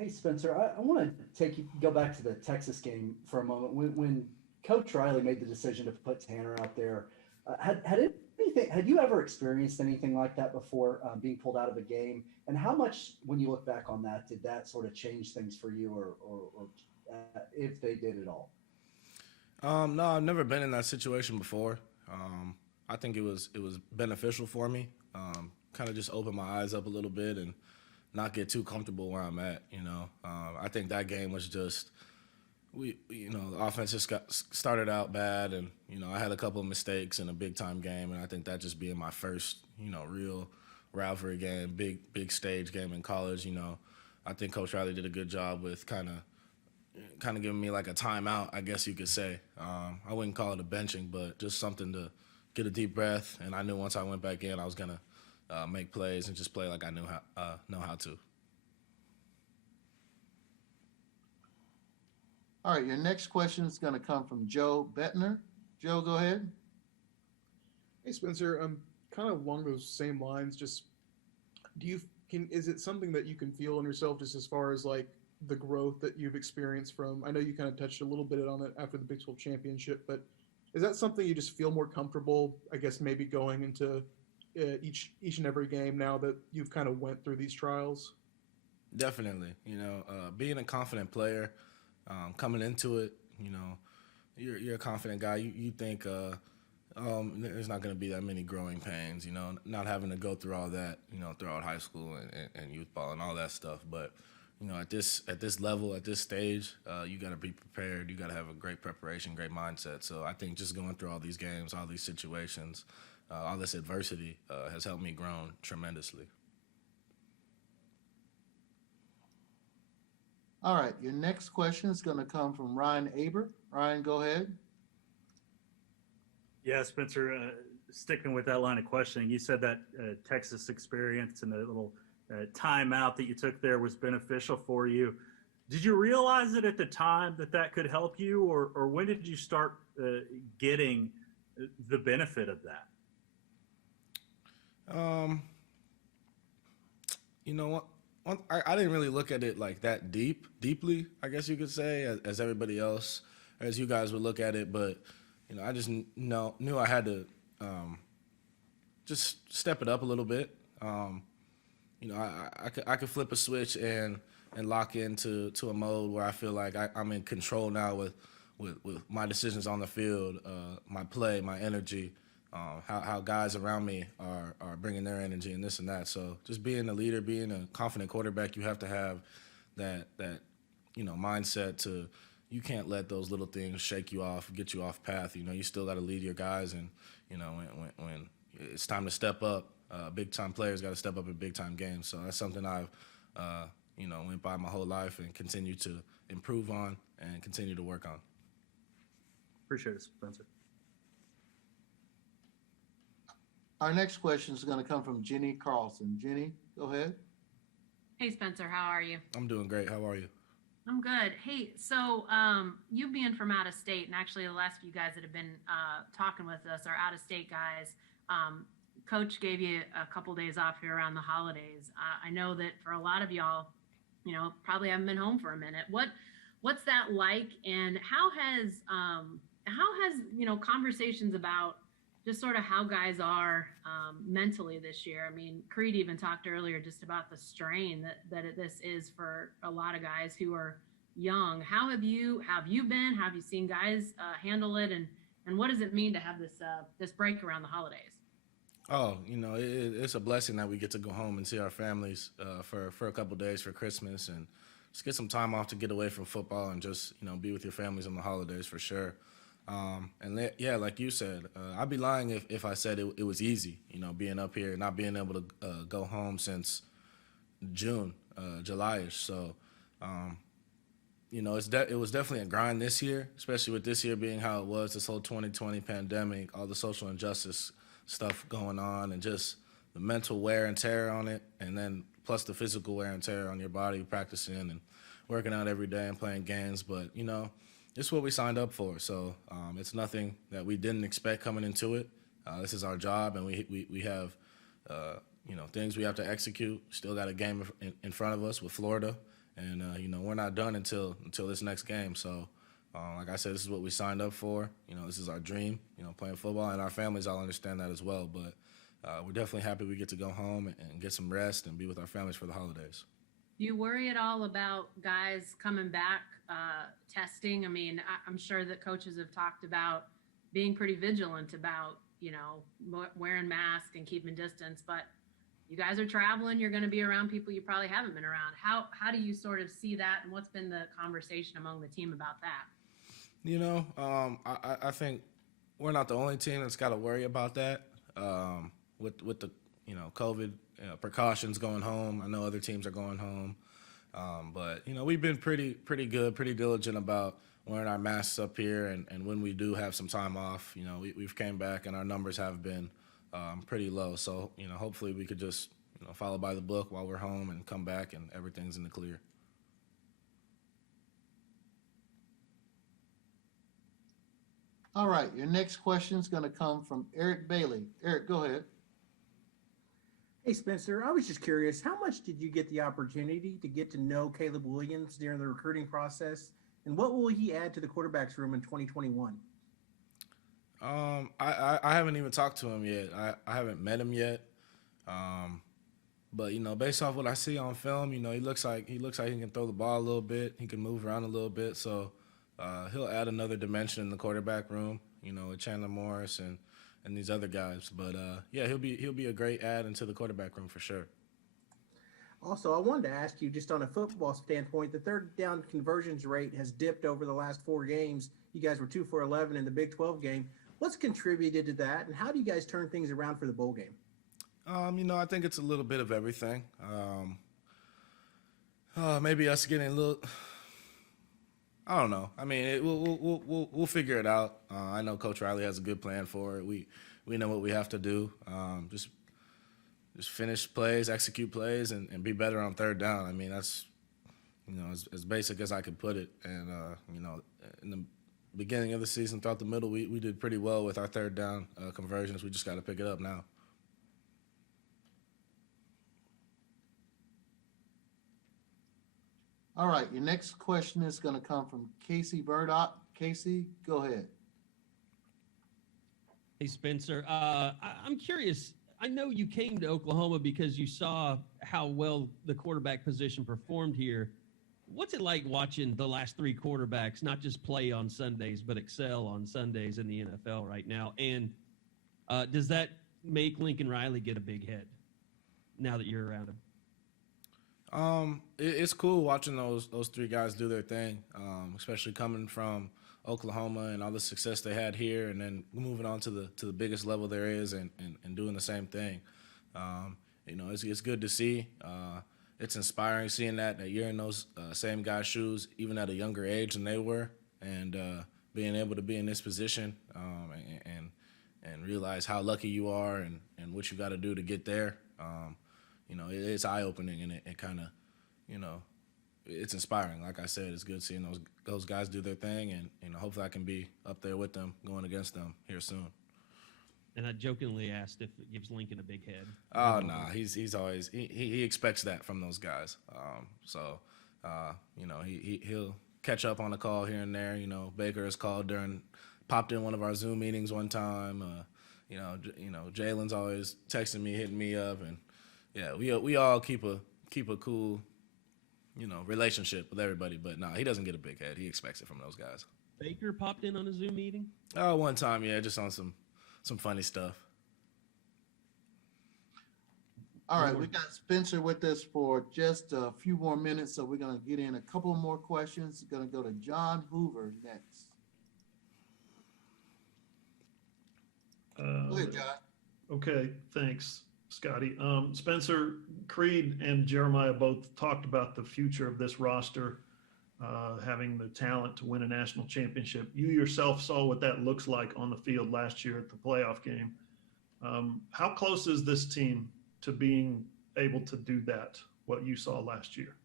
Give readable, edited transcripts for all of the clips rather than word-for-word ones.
Hey Spencer, I want to go back to the Texas game for a moment. When Coach Riley made the decision to put Tanner out there, had you ever experienced anything like that before, being pulled out of a game? And how much, when you look back on that, did that sort of change things for you, or if they did at all? No, I've never been in that situation before. I think it was beneficial for me. Kind of just open my eyes up a little bit and not get too comfortable where I'm at. I think that game was just the offense just started out bad, and I had a couple of mistakes in a big time game, and I think that just being my first real rivalry game, big stage game in college. I think Coach Riley did a good job with kind of giving me like a timeout, I guess you could say. I wouldn't call it a benching, but just something to get a deep breath. And I knew once I went back in, I was gonna make plays and just play like I know how to. All right, your next question is going to come from Joe Bettner. Joe, go ahead. Hey Spencer, kind of along those same lines. Just do you can is it something that you can feel in yourself, just as far as like the growth that you've experienced from? I know you kind of touched a little bit on it after the Big 12 championship, but is that something you just feel more comfortable? I guess maybe going into each and every game now that you've kind of went through these trials. Definitely, being a confident player, coming into it, you're a confident guy. You think there's not going to be that many growing pains, not having to go through all that, throughout high school and youth ball and all that stuff. But at this level, at this stage, you got to be prepared. You got to have a great preparation, great mindset. So I think just going through all these games, all these situations, all this adversity has helped me grow tremendously. All right, your next question is going to come from Ryan Aber. Ryan, go ahead. Yeah, Spencer, sticking with that line of questioning, you said that Texas experience and the little timeout that you took there was beneficial for you. Did you realize it at the time that could help you, or when did you start getting the benefit of that? You know what? I didn't really look at it like that deeply, I guess you could say, as everybody else, as you guys would look at it. But I just knew I had to just step it up a little bit. I could flip a switch and lock into a mode where I feel like I'm in control now with my decisions on the field, my play, my energy, how guys around me are bringing their energy and this and that. So just being a leader, being a confident quarterback, you have to have that mindset to. You can't let those little things shake you off, get you off path. You still got to lead your guys, and when it's time to step up, big time players got to step up in big time games. So that's something I've went by my whole life and continue to improve on and continue to work on. Appreciate it, Spencer. Our next question is going to come from Jenny Carlson. Jenny, go ahead. Hey Spencer, how are you? I'm doing great. How are you? I'm good. Hey, so you being from out of state, and actually the last few guys that have been talking with us are out of state guys. Coach gave you a couple days off here around the holidays. I know that for a lot of y'all, probably haven't been home for a minute. What's that like, and how has conversations about just sort of how guys are mentally this year? I mean, Creed even talked earlier just about the strain that this is for a lot of guys who are young. How have you been? How have you seen guys handle it, and what does it mean to have this break around the holidays? Oh, it's a blessing that we get to go home and see our families for a couple of days for Christmas and just get some time off to get away from football and just be with your families on the holidays for sure. Yeah, like you said, I'd be lying if I said it was easy, being up here, not being able to go home since June, July-ish. So, it was definitely a grind this year, especially with this year being how it was, this whole 2020 pandemic, all the social injustice stuff going on, and just the mental wear and tear on it, and then plus the physical wear and tear on your body, practicing and working out every day and playing games. But, it's what we signed up for, so it's nothing that we didn't expect coming into it. This is our job, and we have things we have to execute. Still got a game in front of us with Florida, and we're not done until this next game. So, like I said, this is what we signed up for. This is our dream. Playing football, and our families all understand that as well. But we're definitely happy we get to go home and get some rest and be with our families for the holidays. Do you worry at all about guys coming back, testing? I mean, I'm sure that coaches have talked about being pretty vigilant about, wearing masks and keeping distance, but you guys are traveling, you're going to be around people you probably haven't been around. How do you sort of see that, and what's been the conversation among the team about that? I think we're not the only team that's got to worry about that. With the COVID precautions going home. I know other teams are going home, but we've been pretty good, pretty diligent about wearing our masks up here, and when we do have some time off, we've came back and our numbers have been pretty low. So hopefully we could just follow by the book while we're home and come back and everything's in the clear. All right, your next question is going to come from Eric Bailey. Eric, go ahead. Hey, Spencer, I was just curious, how much did you get the opportunity to get to know Caleb Williams during the recruiting process, and what will he add to the quarterback's room in 2021? I haven't even talked to him yet. I haven't met him yet. But based off what I see on film, he looks like he can throw the ball a little bit. He can move around a little bit. So he'll add another dimension in the quarterback room. With Chandler Morris and these other guys. But yeah, he'll be a great add into the quarterback room for sure. Also, I wanted to ask you, just on a football standpoint, the third down conversions rate has dipped over the last 4 games. You guys were 2 for 11 in the Big 12 game. What's contributed to that, and how do you guys turn things around for the bowl game? I think it's a little bit of everything. Maybe us getting a little. I don't know. I mean, we'll figure it out. I know Coach Riley has a good plan for it. We know what we have to do. Just finish plays, execute plays, and be better on third down. I mean, that's as basic as I could put it. And in the beginning of the season, throughout the middle, we did pretty well with our third down conversions. We just got to pick it up now. All right, your next question is going to come from Casey Burdock. Casey, go ahead. Hey, Spencer. I'm curious. I know you came to Oklahoma because you saw how well the quarterback position performed here. What's it like watching the last 3 quarterbacks not just play on Sundays, but excel on Sundays in the NFL right now? And does that make Lincoln Riley get a big head now that you're around him? It's cool watching those 3 guys do their thing, especially coming from Oklahoma and all the success they had here, and then moving on to the biggest level there is, and doing the same thing. It's good to see. It's inspiring seeing that you're in those same guys' shoes, even at a younger age than they were, and being able to be in this position and realize how lucky you are and what you got to do to get there. It's eye-opening, and it kind of, it's inspiring. Like I said, it's good seeing those guys do their thing, and hopefully I can be up there with them, going against them here soon. And I jokingly asked if it gives Lincoln a big head. Oh, no, he's always he expects that from those guys. He'll catch up on the call here and there. Baker has popped in one of our Zoom meetings one time. Jalen's always texting me, hitting me up, and yeah, we all keep a cool, relationship with everybody. But no, he doesn't get a big head. He expects it from those guys. Baker popped in on a Zoom meeting? Oh, one time, yeah, just on some funny stuff. All right, we got Spencer with us for just a few more minutes, so we're going to get in a couple more questions. We're going to go to John Hoover next. Go ahead, John. Okay, thanks, Scotty. Spencer, Creed and Jeremiah both talked about the future of this roster, having the talent to win a national championship. You yourself saw what that looks like on the field last year at the playoff game. How close is this team to being able to do that, what you saw last year?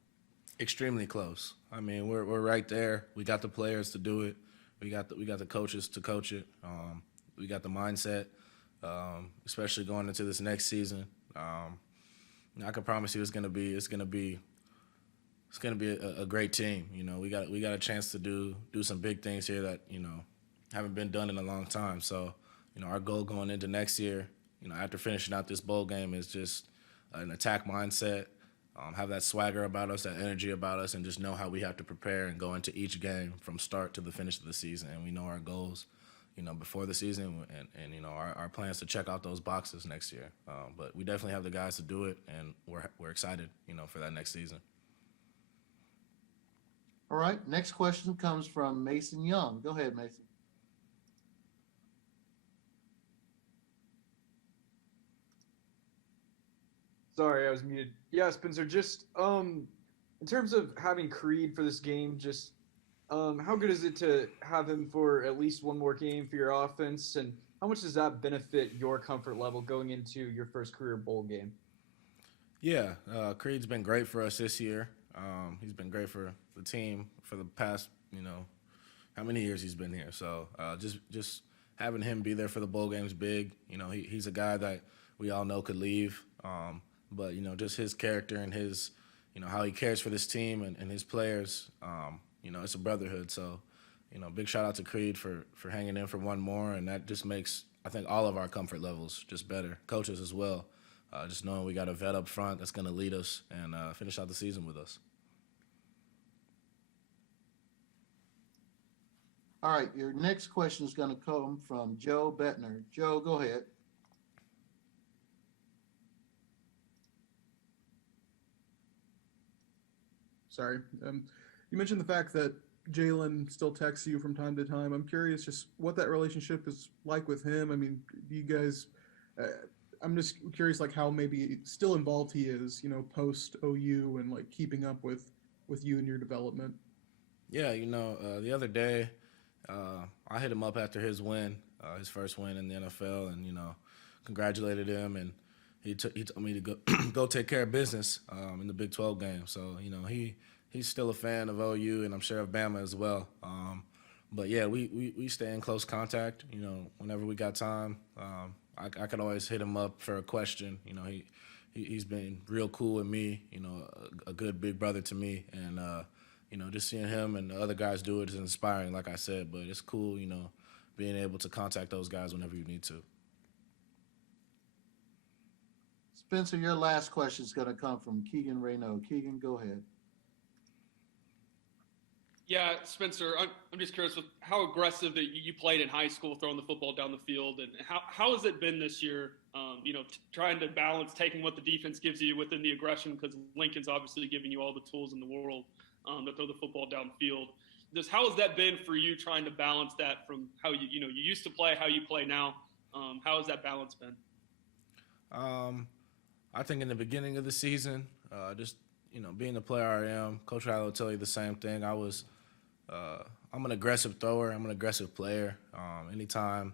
Extremely close. I mean, we're right there. We got the players to do it. We got the coaches to coach it. We got the mindset, especially going into this next season. I can promise you it's gonna be it's going to be a great team. You know, we got a chance to do some big things here that, you know, haven't been done in a long time. So, you know, our goal going into next year, you know, after finishing out this bowl game is just an attack mindset, have that swagger about us, that energy about us, and just know how we have to prepare and go into each game from start to the finish of the season. And we know our goals, you know, before the season, and you know, our plans to check out those boxes next year. But we definitely have the guys to do it, and we're excited, you know, for that next season. All right, next question comes from Mason Young. Go ahead, Mason. Sorry, I was muted. Yeah, Spencer, just in terms of having Creed for this game, just how good is it to have him for at least one more game for your offense, and how much does that benefit your comfort level going into your first career bowl game? Yeah, Creed's been great for us this year. He's been great for the team for the past, you know, how many years he's been here. So just having him be there for the bowl game is big. You know, he's a guy that we all know could leave. But, you know, just his character and his, you know, how he cares for this team and his players, you know, it's a brotherhood. So, you know, big shout out to Creed for hanging in for one more. And that just makes, I think, all of our comfort levels just better. Coaches as well. Just knowing we got a vet up front that's going to lead us and finish out the season with us. All right, your next question is going to come from Joe Bettner. Joe, go ahead. Sorry. You mentioned the fact that Jalen still texts you from time to time. I'm curious just what that relationship is like with him. I mean, do you guys, I'm just curious like how maybe still involved he is, you know, post OU and like keeping up with you and your development. Yeah, you know, the other day I hit him up after his win, his first win in the NFL, and, you know, congratulated him, and he told me to go go take care of business in the Big 12 game. So, you know, he's still a fan of OU, and I'm sure of Bama as well. But yeah, we stay in close contact. You know, whenever we got time, I could always hit him up for a question. You know, he's been real cool with me. You know, a good big brother to me, and you know, just seeing him and the other guys do it is inspiring, like I said. But it's cool, you know, being able to contact those guys whenever you need to. Spencer, your last question is going to come from Keegan Raynaud. Keegan, go ahead. Yeah, Spencer, I'm just curious with how aggressive that you played in high school, throwing the football down the field, and how has it been this year? You know, trying to balance taking what the defense gives you within the aggression, because Lincoln's obviously giving you all the tools in the world to throw the football downfield. Just how has that been for you, trying to balance that from how you used to play, how you play now? How has that balance been? I think in the beginning of the season, just, you know, being the player I am, Coach Rattler will tell you the same thing. I'm an aggressive thrower. I'm an aggressive player. Anytime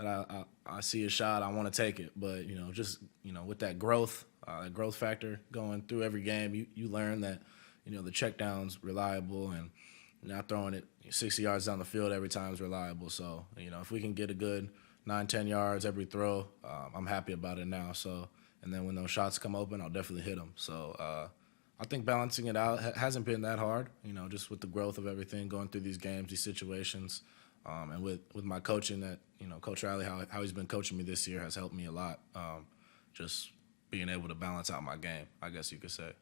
that I see a shot, I want to take it. But, you know, just, you know, with that growth factor going through every game, you learn that, you know, the check down's reliable, and not throwing it 60 yards down the field every time is reliable. So, you know, if we can get a good 9-10 yards every throw, I'm happy about it now. So, and then when those shots come open, I'll definitely hit them. So I think balancing it out hasn't been that hard, you know, just with the growth of everything, going through these games, these situations, and with my coaching that, you know, Coach Riley, how he's been coaching me this year has helped me a lot, just being able to balance out my game, I guess you could say.